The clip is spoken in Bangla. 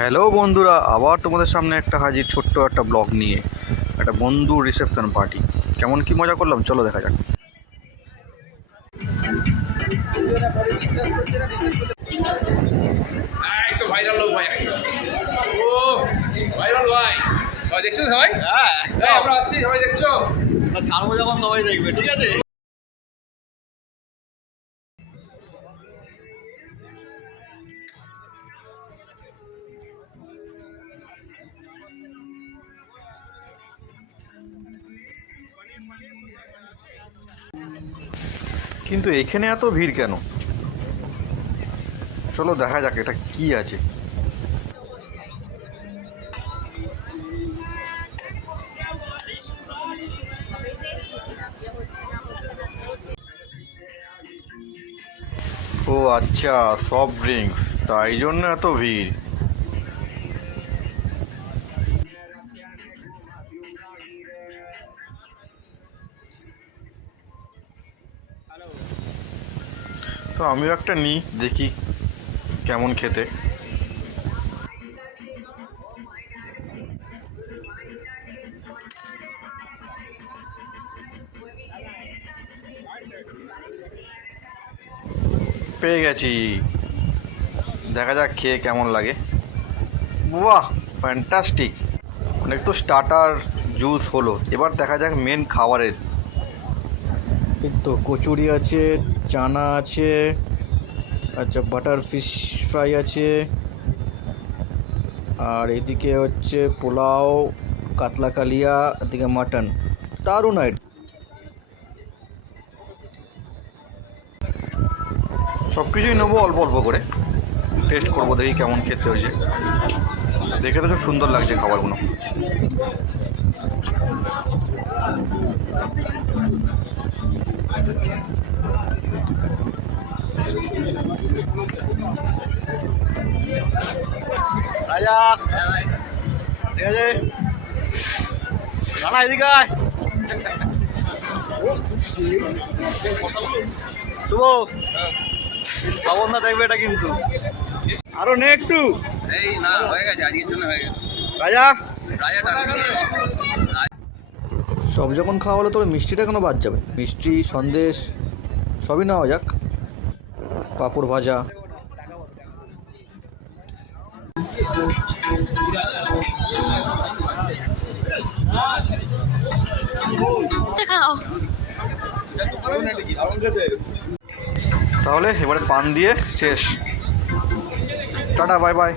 হ্যালো বন্ধুরা আবার তোমাদের সামনে একটা হাজির ছোট্ট একটা ব্লগ নিয়ে একটা বন্ধুর রিসেপশন পার্টি কেমন কি মজা করলাম? চলো দেখা যাক। এই তো ভাইরাল লোক ভাই। ও ভাইরাল ভাই। ভাই দেখছ সবাই? হ্যাঁ আমরা আসছি সবাই দেখছ? ছাড়বো যখন সবাই দেখবে ঠিক আছে? কিন্তু এখানে এত ভিড় কেন? চলো দেখা যাক এটা কি আছে। ও আচ্ছা সফট ড্রিঙ্কস তাই জন্য এত ভিড়। তো আমিও একটা নিই, দেখি কেমন খেতে। পেয়ে গেছি। দেখা যাক খেয়ে কেমন লাগে। বাহ ফ্যান্টাস্টিক অনেক তো স্টার্টার জুস হলো। এবার দেখা যাক মেন খাবারের। তো কচুরি আছে চানা আছে আচ্ছা বাটার ফিশ ফ্রাই আছে, আর এদিকে হচ্ছে পোলাও, কাতলা কালিয়া, এদিকে মাটন দারুণ আইট সব কিছুই নেব অল্প অল্প করে। টেস্ট করব, দেখি কেমন খেতে হয়েছে। দেখে তো খুব সুন্দর লাগছে খাবারগুলো। রাজা ঠিক আছে রানা এদিকে শুভ পাবন না দেখবে এটা কিন্তু আরও নে একটু এই না হয়ে গেছে আজকের জন্য হয়ে গেছে। রাজা। সব যখন খাওয়া হলো তোর মিষ্টিটা কেন বাদ যাবে? মিষ্টি সন্দেশ সবই নেওয়া যাক। পাঁপড় ভাজা। তাহলে এবারে পান দিয়ে শেষ। Tata bye bye.